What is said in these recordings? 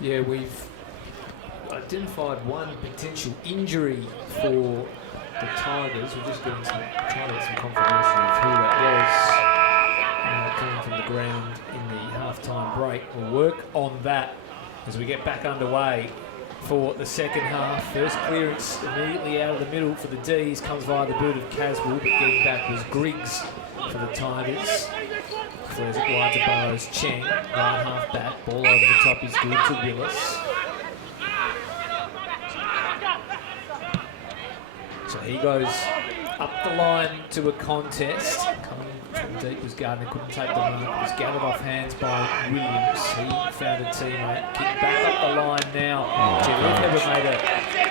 Yeah, we've identified one potential injury for the Tigers. We're just trying to get some confirmation of who that was coming from the ground in the half-time break. We'll work on that as we get back underway for the second half. First clearance immediately out of the middle for the D's comes via the boot of Caswell, but getting back was Griggs for the Tigers. Flares it wide to Burrows. Cheng, right half back, ball over the top is good to Willis. So he goes up the line to a contest. Coming from deep was Gardner, couldn't take the mark. It was gathered off hands by Williams. He found a teammate. Kick back up the line now. We've never made a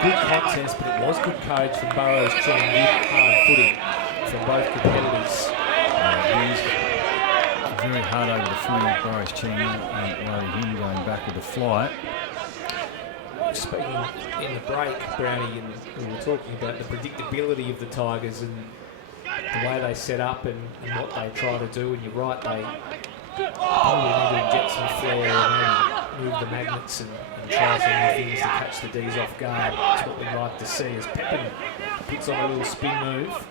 good contest, but it was good courage from Burrows. Cheng, good hard footing from both competitors. Very hard over the footing of Burrows. Cheng, him going back with the flight. Speaking in the break, Brownie, and we were talking about the predictability of the Tigers and the way they set up and what they try to do. And you're right, they probably need to inject some flair and maybe move the magnets and try some new things to catch the D's off guard. That's what we'd like to see as Pepin puts on a little spin move.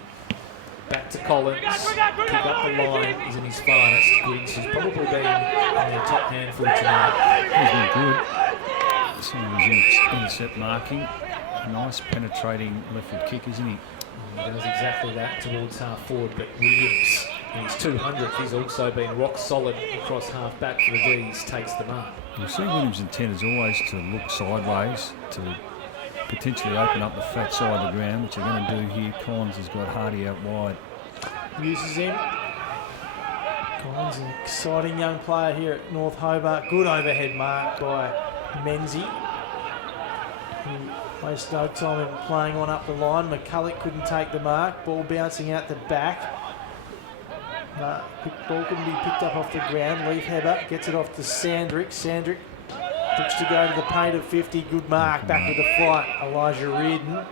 Back to Collins, kick up the line, isn't his finest. Griggs has probably been in the top handful tonight. He's been good. Some of his intercept marking. Nice penetrating left foot kick, isn't he? He does exactly that towards half forward, but Williams, in his 200th, he's also been rock solid across half back for the D's, takes them up. You see Williams' intent is always to look sideways, to potentially open up the fat side of the ground, which they're going to do here. Collins has got Hardy out wide. Uses him. Collins, an exciting young player here at North Hobart. Good overhead mark by Menzie. He wasted no time in playing on up the line. McCulloch couldn't take the mark. Ball bouncing out the back. Ball couldn't be picked up off the ground. Leif Heber gets it off to Sandrick. Sandrick looks to go to the paint of 50. Good mark. Back with the flight. Elijah Reardon.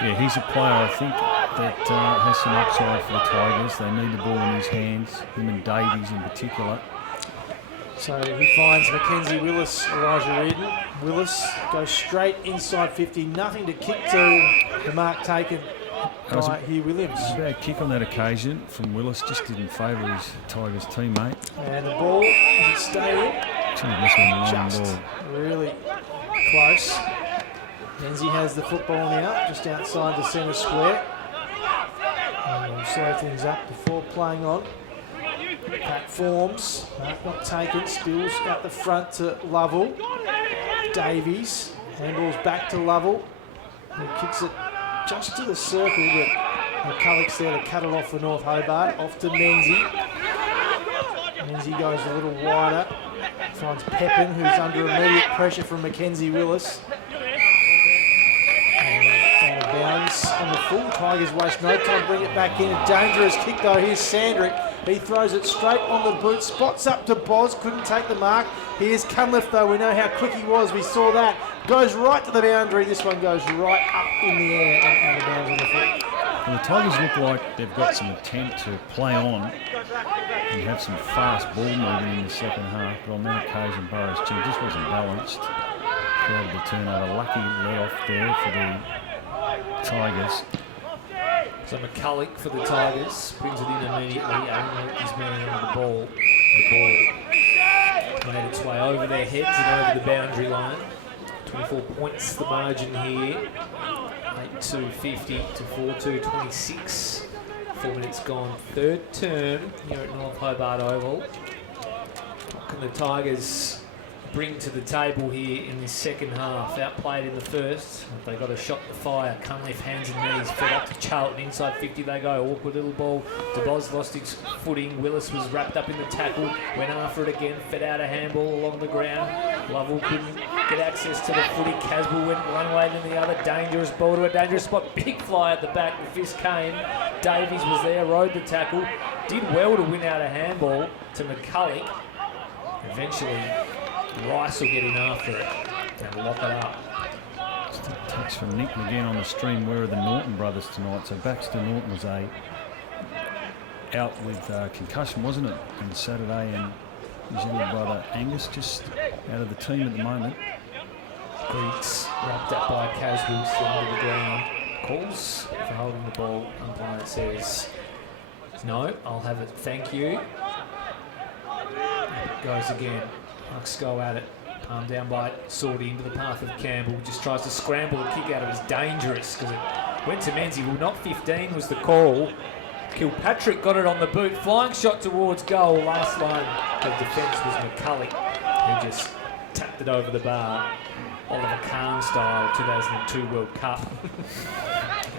Yeah, he's a player, I think, that has some upside for the Tigers. They need the ball in his hands, him and Davies in particular. So he finds Mackenzie Willis, Elijah Reardon. Willis goes straight inside 50, nothing to kick to. The mark taken by Hugh Williams. It was a bad kick on that occasion from Willis, just didn't favour his Tigers teammate. And the ball, does it stay in? Just really close. Menzie has the football now, just outside the centre square. And we'll slow things up before playing on. Pack forms, not taken, spills out the front to Lovell. Davies, handballs back to Lovell. He kicks it just to the circle, but McCulloch's there to cut it off for North Hobart. Off to Menzie. Menzie goes a little wider. Finds Pepin, who's under immediate pressure from Mackenzie Willis. And out of bounds on the full. Tigers waste no time to bring it back in. A dangerous kick though. Here's Sandrick. He throws it straight on the boot, spots up to Boz, couldn't take the mark. Here's Cunliffe though, we know how quick he was, we saw that. Goes right to the boundary, this one goes right up in the air and out of bounds on the foot. Well, the Tigers look like they've got some attempt to play on and have some fast ball moving in the second half, but on that occasion Burrows just wasn't balanced. Created the turnover, lucky let off there for the Tigers. So McCulloch for the Tigers brings it in immediately. Aaron is man on the ball. The ball made its way over their heads and over the boundary line. 24 points the margin here. 8-2-50 to 4-2-26. 4 minutes gone. Third term here at North Hobart Oval. What can the Tigers bring to the table here in this second half? Outplayed in the first. They got a shot to fire. Cunliffe hands and knees. Fed up to Charlton. Inside 50 they go. Awkward little ball. DeBoz lost his footing. Willis was wrapped up in the tackle. Went after it again. Fed out a handball along the ground. Lovell couldn't get access to the footy. Caswell went one way then the other. Dangerous ball to a dangerous spot. Big fly at the back. The fist came. Davies was there. Rode the tackle. Did well to win out a handball to McCulloch. Eventually Rice will get in after it and lock it up. Just a touch from Nick again on the stream. Where are the Norton brothers tonight? So Baxter Norton was out with concussion, wasn't it, on Saturday, and his little brother Angus just out of the team at the moment. Griggs wrapped up by Caswell, slung to the ground. Calls for holding the ball. Umpire says, no, I'll have it, thank you. Goes again. Bucks go at it. Palm down by Sorty into the path of Campbell. Just tries to scramble. The kick out of it was dangerous because it went to Menzies. Well, not 15 was the call. Kilpatrick got it on the boot. Flying shot towards goal. Last line of defence was McCulloch, who just tapped it over the bar. Oliver Kahn style 2002 World Cup.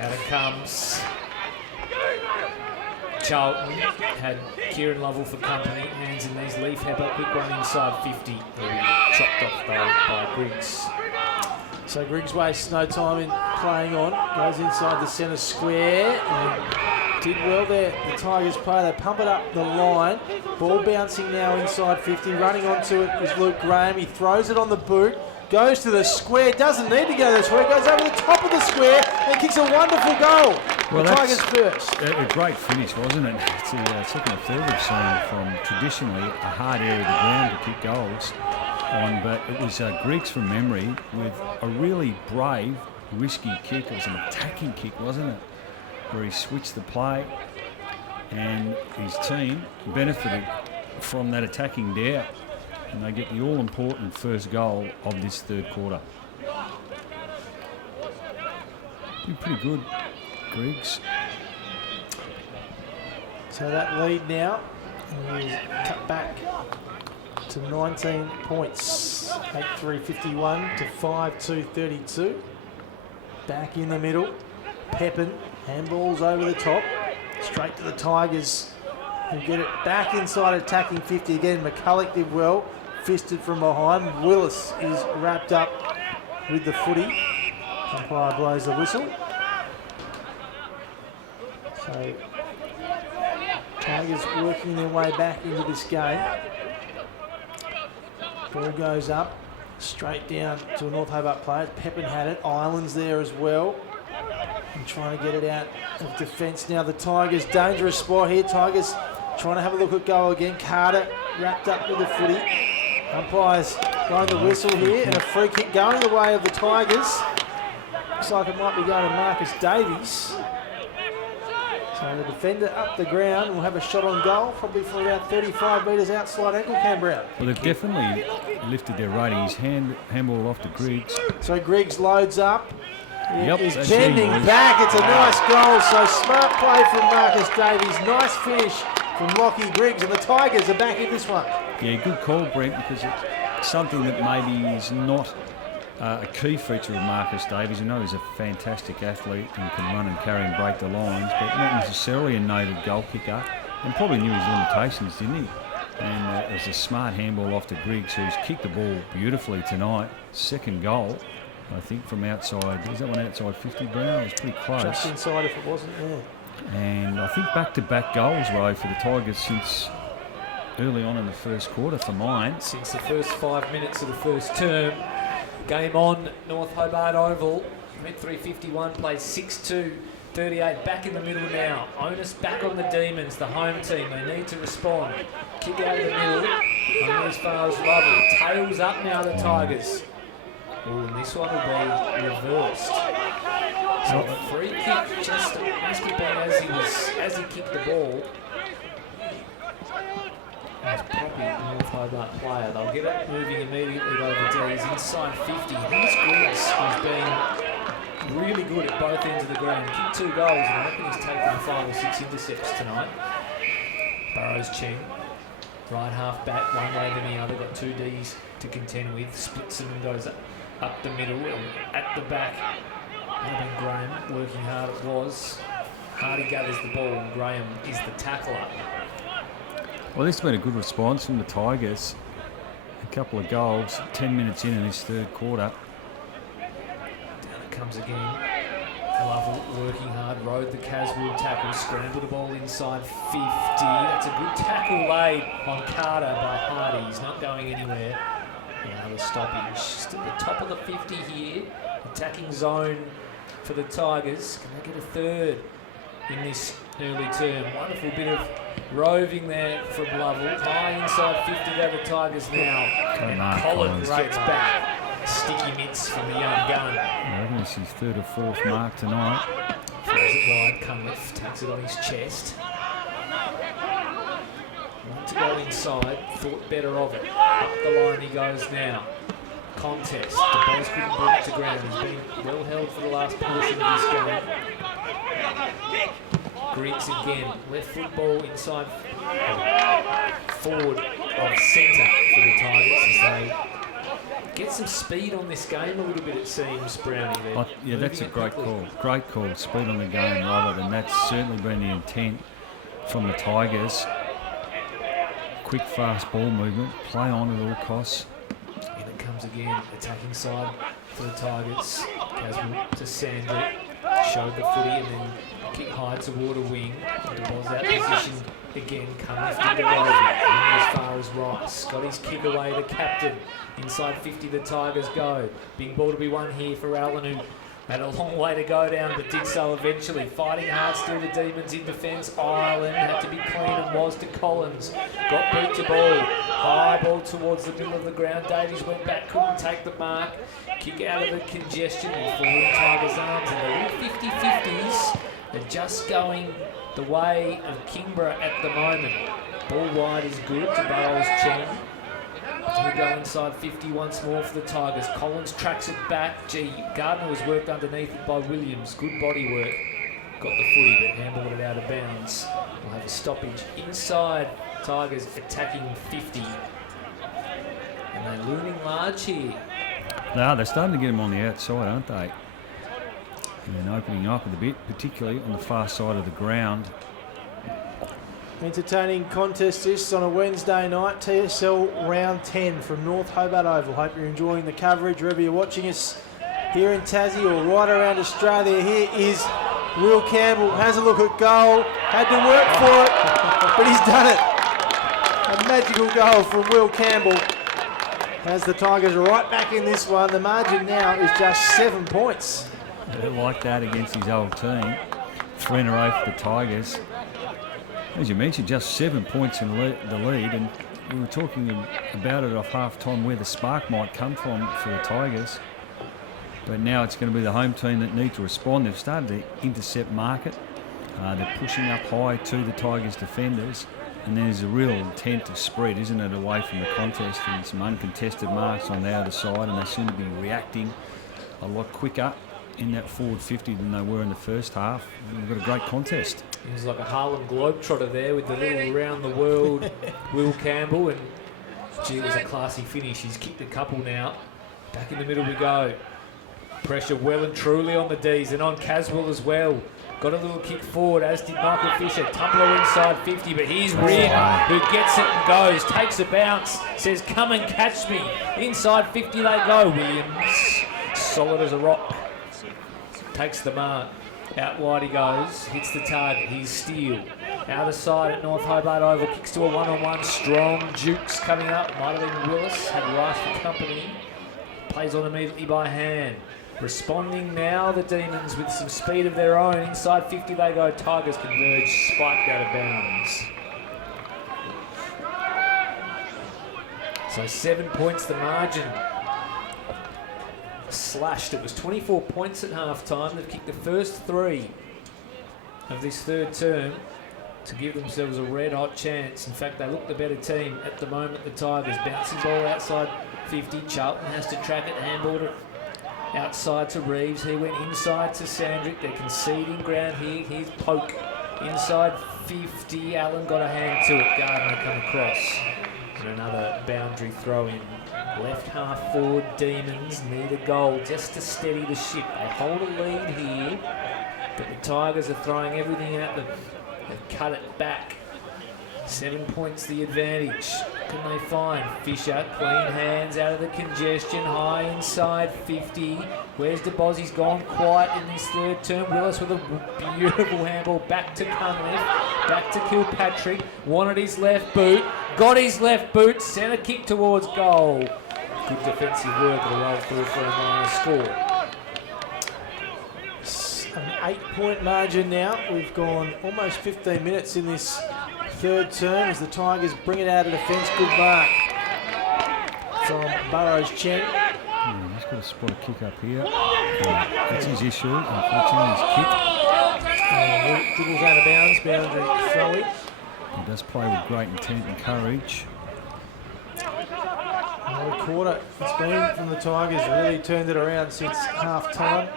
Out it comes. Charlton had Kieran Lovell for company. Hands in these. Leaf Hebber, quick one inside 50. Chopped off though by Griggs. So Griggs wastes no time in playing on. Goes inside the centre square. And did well there. The Tigers player, they pump it up the line. Ball bouncing now inside 50. Running onto it is Luke Graham. He throws it on the boot. Goes to the square, doesn't need to go to the square, goes over the top of the square and kicks a wonderful goal. Well, the Tigers first. A great finish, wasn't it? It's the second or third we've seen from traditionally a hard area of the ground to kick goals on, but it was Griggs from memory with a really brave, risky kick. It was an attacking kick, wasn't it? Where he switched the play and his team benefited from that attacking dare. And they get the all-important first goal of this third quarter. Been pretty good, Griggs. So that lead now is cut back to 19 points. 8-3-51 to 5-2-32. Back in the middle. Pepin, handballs over the top. Straight to the Tigers, who get it back inside attacking 50 again. McCulloch did well. Fisted from behind. Willis is wrapped up with the footy. Umpire blows the whistle. So Tigers working their way back into this game. Ball goes up, straight down to a North Hobart player. Pepin had it. Island's there as well. And trying to get it out of defence now. The Tigers, dangerous spot here. Tigers trying to have a look at goal again. Carter wrapped up with the footy. Umpires blowing the whistle here, and a free kick going the way of the Tigers. Looks like it might be going to Marcus Davies. So the defender up the ground will have a shot on goal, probably from about 35 metres outside ankle Cam Brown. Well, they've definitely lifted their rating. His handball off to Griggs. So Griggs loads up. Yep, He's that's bending it. back. It's a nice goal. So smart play from Marcus Davies. Nice finish from Lockie Griggs, and the Tigers are back in this one. Yeah, good call, Brent, because it's something that maybe is not a key feature of Marcus Davies. You know he's a fantastic athlete and can run and carry and break the lines, but not necessarily a native goal kicker, and probably knew his limitations, didn't he? And it was a smart handball off to Griggs, who's kicked the ball beautifully tonight. Second goal, I think, from outside. Is that one outside 50, Brown? It was pretty close. Just inside if it wasn't there. And I think back-to-back goals, Ro, for the Tigers since early on in the first quarter for mine. Since the first 5 minutes of the first term. Game on, North Hobart Oval. Met 351, plays 6-2, 38. Back in the middle now. Onus back on the Demons, the home team. They need to respond. Kick out of the middle. Only as far as Lovell. Tails up now, the Tigers. Oh, and this one will be reversed. So a free kick just must have been as he kicked the ball. That's probably a North Hobart player. They'll get it moving immediately over D. He's inside 50. His Griggs has been really good at both ends of the ground. Kicked 2 goals, and I reckon he's taken 5 or 6 intercepts tonight. Burrows Cheng, right half back, one way than the other. Got 2 Ds to contend with. Splits them and goes up the middle. At the back, Alvin Graham working hard. It was. Hardy gathers the ball, and Graham is the tackler. Well, this has been a good response from the Tigers. A couple of goals, 10 minutes in this third quarter. Down it comes again. Lovell working hard, rode the Caswell tackle, scrambled the ball inside 50. That's a good tackle laid on Carter by Hardy. He's not going anywhere. Another stoppage. Just at the top of the 50 here. Attacking zone for the Tigers. Can they get a third in this early term. Wonderful bit of roving there from Lovell. High inside 50 go the Tigers now. And Collins gets back. Sticky mitts from the young gun. I reckon it's his third or fourth mark tonight. Throws it wide. Cunliffe takes it on his chest. Want to go inside. Thought better of it. Up the line he goes now. Contest. The Bulls couldn't bring it to ground. He's been well held for the last portion of this game. Griggs again. Left foot ball inside forward of centre for the Tigers as they get some speed on this game a little bit, it seems, Brownie. Yeah, that's a great call. Great call. Speed on the game, Robert, and that's certainly been the intent from the Tigers. Quick, fast ball movement. Play on at all costs. And it comes again. Attacking side for the Tigers. Caswell to Sandrick. Showed the footy and then kick high toward a wing. The ball's out position again. Cunliffe did the roving. As far as Rice. Got his kick away, the captain. Inside 50 the Tigers go. Big ball to be won here for Allen, who had a long way to go down but did so eventually. Fighting hard still the Demons in defence. Ireland had to be clean and was to Collins. Got beat to ball. High ball towards the middle of the ground. Davies went back, couldn't take the mark. Kick out of the congestion and fall in Tigers' arms. And the 50-50s are just going the way of Kingborough at the moment. Ball wide is good to Burrows' chin. We go inside 50 once more for the Tigers. Collins tracks it back. Gardner was worked underneath it by Williams. Good body work. Got the footy but handballed it out of bounds. We'll have a stoppage inside. Tigers attacking 50. And they're looming large here. No, they're starting to get him on the outside, aren't they? And opening up a bit, particularly on the far side of the ground. Entertaining contest this on a Wednesday night. TSL round 10 from North Hobart Oval. Hope you're enjoying the coverage wherever you're watching us here in Tassie or right around Australia. Here is Will Campbell. Has a look at goal. Had to work for it, but he's done it. A magical goal from Will Campbell. Has the Tigers right back in this one. The margin now is just 7 points. Yeah, like that against his old team. 3 in a row for the Tigers. As you mentioned, just 7 points in the lead, and we were talking about it off half-time where the spark might come from for the Tigers. But now it's going to be the home team that need to respond. They've started to intercept market. They're pushing up high to the Tigers' defenders, and there's a real intent to spread, isn't it, away from the contest, and some uncontested marks on the other side, and they seem to be reacting a lot quicker in that forward 50 than they were in the first half. We've got a great contest. He was like a Harlem Globetrotter there with the little round the world Will Campbell, and gee, it was a classy finish. He's kicked a couple now. Back in the middle we go. Pressure well and truly on the D's and on Caswell as well. Got a little kick forward, as did Michael Fisher. Tumbler inside 50, but here's Reardon, who gets it and goes. Takes a bounce, says, come and catch me. Inside 50 they go. Williams, solid as a rock. Takes the mark. Out wide he goes. Hits the target. He's Steele. Out of side at North Hobart Oval. Kicks to a one-on-one. Strong Jukes coming up. Might have been Willis. Had Rice for company. Plays on immediately by hand. Responding now, the Demons with some speed of their own. Inside 50 they go. Tigers converge. Spiked out of bounds. So 7 points the margin. Slashed. It was 24 points at half-time. They've kicked the first 3 of this third term to give themselves a red-hot chance. In fact, they look the better team at the moment, the Tigers. Bouncing ball outside 50. Charlton has to track it, handballed it outside to Reeves. He went inside to Sandrick. They're conceding ground here. Here's Poke. Inside 50. Allen got a hand to it. Gardner come across. And another boundary throw in. Left half forward Demons need a goal just to steady the ship. They hold a lead here, but the Tigers are throwing everything at them. They've cut it back. 7 points the advantage. Can they find Fisher? Clean hands out of the congestion. High inside 50. Where's DeBoz? He's gone quiet in this third term. Willis with a beautiful handball back to Cunliffe. Back to Kilpatrick. Wanted his left boot. Got his left boot. Sent a kick towards goal. Good defensive work. It'll roll through for a minor score. 8-point margin now. We've gone almost 15 minutes in this third term as the Tigers bring it out of defence. Good mark from Burrows Chen. Yeah, he's got to spot a kick up here. That's his issue, unfortunately, his kick. Dribbles out of bounds, boundary throw-in. He does play with great intent and courage. Another quarter it's been from the Tigers, really turned it around since half-time.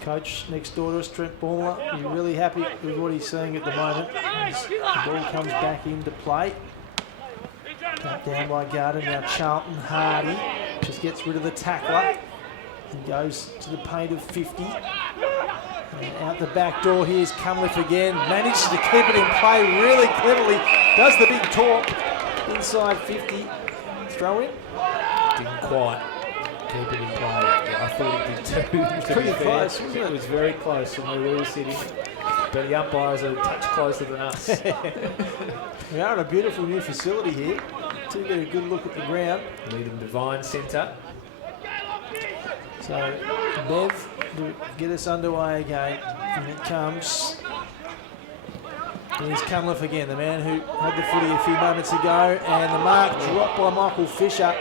Coach next door to us, Trent Ballmer, he's really happy with what he's seeing at the moment. As the ball comes back into play. Cut down by Garden, now Charlton Hardy just gets rid of the tackler and goes to the paint of 50. And out the back door, here's Cunliffe again, manages to keep it in play really cleverly, does the big talk inside 50. Throw in. Didn't quite keep it in play. I thought it did too. Pretty close, wasn't it? It was very close from where we were sitting. But the umpires are a touch closer than us. We are in a beautiful new facility here. To get a good look at the ground. Leading Divine Centre. So Bev to get us underway again. And it comes. Here's Cunliffe again, the man who had the footy a few moments ago. And the mark dropped by Michael Fisher.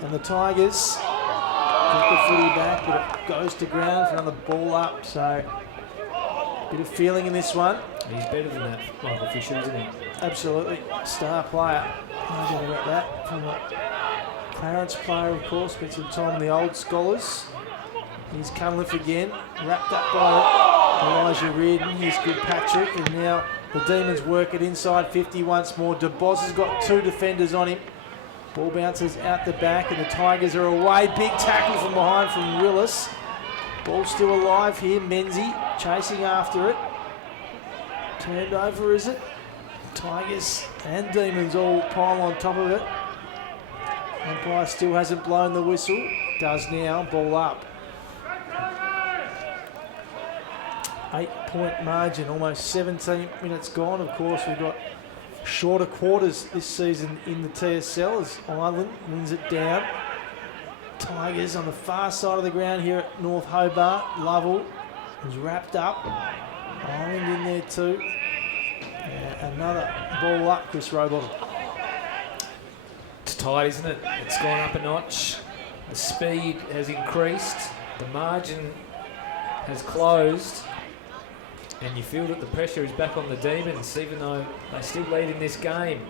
And the Tigers get the footy back, but it goes to ground for another ball up. So bit of feeling in this one. He's better than that, Michael Fisher, isn't he? Absolutely. Star player. No doubt about that. From the Clarence player, of course. Spent some time in the old scholars. Here's Cunliffe again. Wrapped up by Elijah Reardon. Here's good Patrick. And now the Demons work it inside 50 once more. DeBoss has got two defenders on him. Ball bounces out the back and the Tigers are away. Big tackle from behind from Willis. Ball still alive here. Menzie chasing after it. Turned over, is it? Tigers and Demons all pile on top of it. Umpire still hasn't blown the whistle. Does now. Ball up. 8-point margin. Almost 17 minutes gone. Of course, we've got shorter quarters this season in the TSL as Island wins it down. Tigers on the far side of the ground here at North Hobart. Lovell is wrapped up. Island in there too. Another ball up, Chris Rowbottom. It's tight, isn't it? It's gone up a notch. The speed has increased. The margin has closed. And you feel that the pressure is back on the Demons, even though they still lead in this game.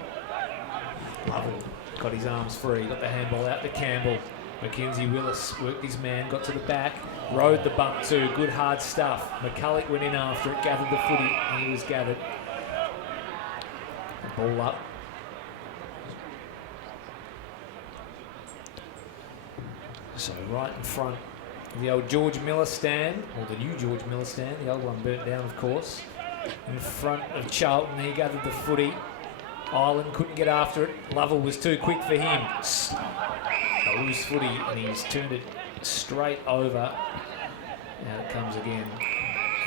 Lovell got his arms free, got the handball out to Campbell. Mackenzie Willis worked his man, got to the back, rode the bump too, good hard stuff. McCulloch went in after it, gathered the footy, and he was gathered. The ball up. So right in front, the old George Miller stand, or the new George Miller stand, the old one burnt down of course. In front of Charlton, he gathered the footy. Island couldn't get after it. Lovell was too quick for him. A loose footy and he's turned it straight over. Out it comes again.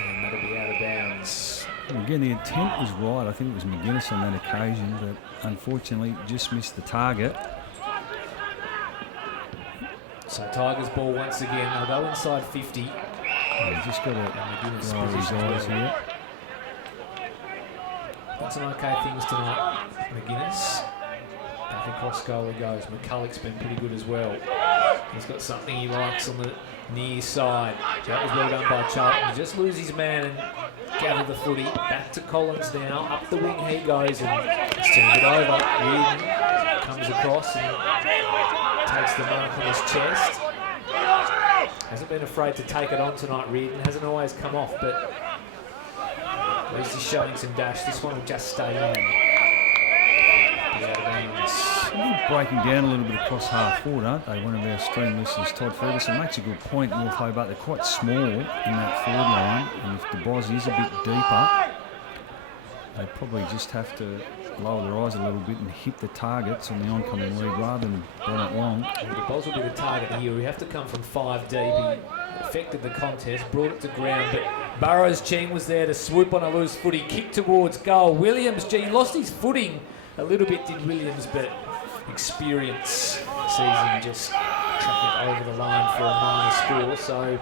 And that'll be out of bounds. Again, the intent was right. I think it was McGuinness on that occasion, but unfortunately just missed the target. So Tigers ball once again. They'll go inside 50. Yeah, just got to lower his eyes here. Got some okay things tonight. McGuinness. Back across goal he goes. McCulloch's been pretty good as well. He's got something he likes on the near side. That was well done by Charlton. Just lose his man and gather the footy. Back to Collins now. Up the wing he goes and he's turned it over. Reardon comes across and takes the mark on his chest. Hasn't been afraid to take it on tonight, Reardon. Hasn't always come off, but at least he's showing some dash. This one will just stay in. Breaking down a little bit across half forward, aren't they? One of our stream listeners, Todd Ferguson, makes a good point. North Hobart, they're quite small in that forward line, and if the Boz is a bit deeper, they probably just have to lower their eyes a little bit and hit the targets on the oncoming lead rather than run it long. Well, the Boz will be the target here. We have to come from 5 deep. He affected the contest, brought it to ground, but Burrows Cheng was there to swoop on a loose footy, kick towards goal. Williams, gee, lost his footing a little bit, did Williams, but experience sees him just track it over the line for a minor score. So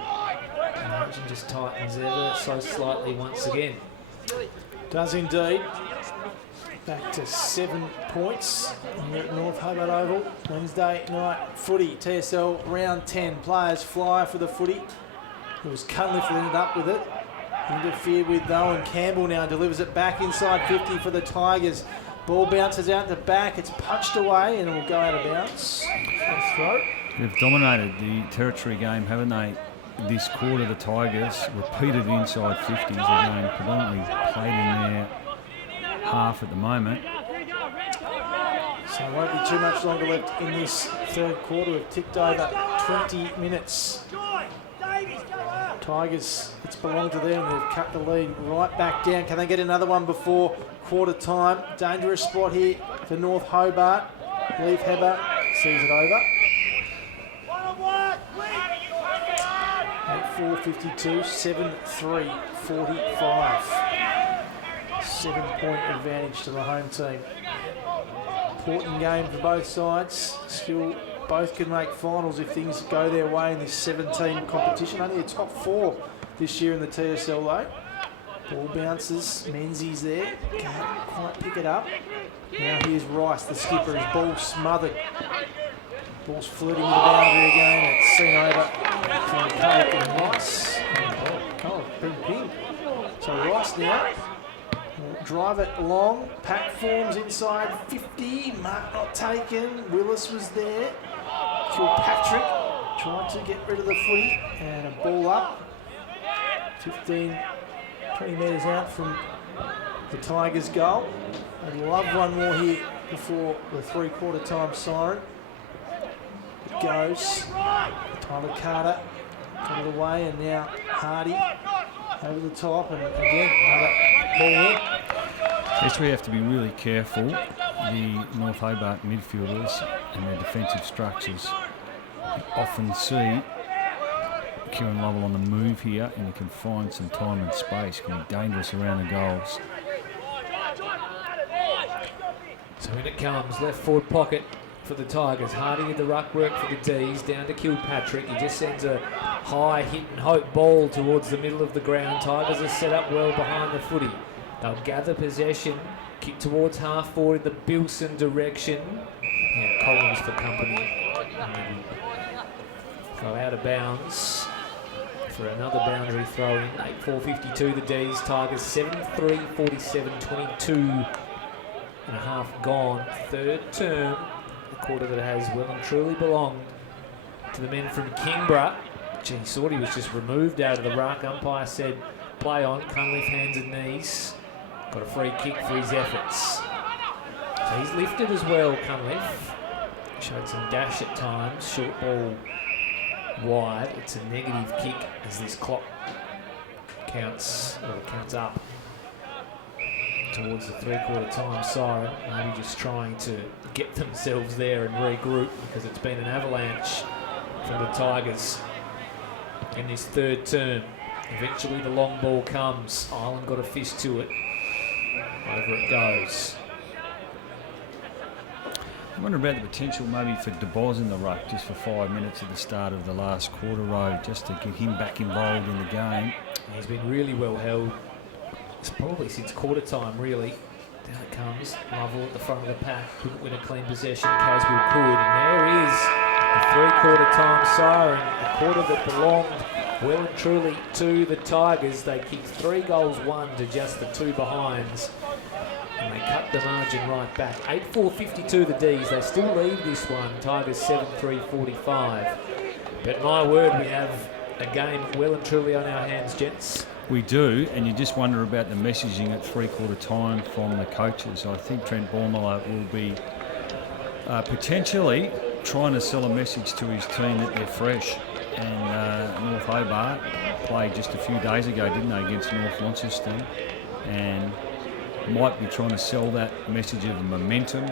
margin just tightens ever so slightly once again. Does indeed. Back to 7 points here at North Hobart Oval. Wednesday night footy, TSL round 10. Players fly for the footy. It was Cunliffe that ended up with it. Interfered with though, and Campbell now delivers it back inside 50 for the Tigers. Ball bounces out the back. It's punched away and it will go out of bounds. Throw. They've dominated the territory game, haven't they? This quarter, the Tigers repeated inside 50s. They're going predominantly played in their half at the moment. So it won't be too much longer left in this third quarter. We've ticked over 20 minutes. Tigers, it's belonged to them. They've cut the lead right back down. Can they get another one before quarter time? Dangerous spot here for North Hobart. Leaf Hobart sees it over. 8-4-52, 7-3, 45. 7-point advantage to the home team. Important game for both sides. Still, both can make finals if things go their way in this 7-team competition. Only a top 4 this year in the TSL though. Ball bounces, Menzies there, can't quite pick it up. Now here's Rice, the skipper, his ball smothered. Ball's flirting with the boundary again, it's seen over from Cake and Rice. Oh, been pinged. So Rice now will drive it long, Pack forms inside 50, mark not taken, Willis was there. Kilpatrick tried to get rid of the footy and a ball up. 15, 20 metres out from the Tigers' goal. I'd love one more here before the three-quarter time siren. It goes. Tyler Carter got it away, and now Hardy over the top, and again another ball in. Yes, we have to be really careful. The North Hobart midfielders and their defensive structures often see Kieran Lovell on the move here, and you can find some time and space. Can be dangerous around the goals. So in it comes, left forward pocket for the Tigers. Hardy in the ruck work for the D's, down to Kilpatrick. He just sends a high hit and hope ball towards the middle of the ground. Tigers are set up well behind the footy. They'll gather possession, kick towards half forward in the Bilson direction. Yeah, Collins for company. Go out of bounds for another boundary throw in. 8-4-52 the D's. Tigers 7-3, 47, 22 and a half gone. Third term, the quarter that has well and truly belonged to the men from Kingborough. Gee, thought he was just removed out of the ruck. Umpire said play on. Cunliffe hands and knees. Got a free kick for his efforts. So he's lifted as well, Cunliffe. Showed some dash at times. Short ball wide. It's a negative kick as this clock counts up towards the three-quarter time siren. Maybe just trying to get themselves there and regroup, because it's been an avalanche from the Tigers in this third term. Eventually the long ball comes. Island got a fist to it. Over it goes. I wonder about the potential maybe for DeBoz in the ruck just for 5 minutes at the start of the last quarter row, just to get him back involved in the game. He's been really well held. It's probably since quarter time, really. Down it comes. Lovell at the front of the pack. Couldn't win a clean possession. Caswell could. And there is the three-quarter time siren. A quarter that belonged well and truly to the Tigers. They kicked 3 goals, 1 to just the 2 behinds. And they cut the margin right back. 8-4-52 the D's. They still lead this one. Tigers 7-3-45. But my word, we have a game well and truly on our hands, gents. We do, and you just wonder about the messaging at three-quarter time from the coaches. I think Trent Bormiller will be potentially trying to sell a message to his team that they're fresh. And North Hobart played just a few days ago, didn't they, against North Launceston, and might be trying to sell that message of momentum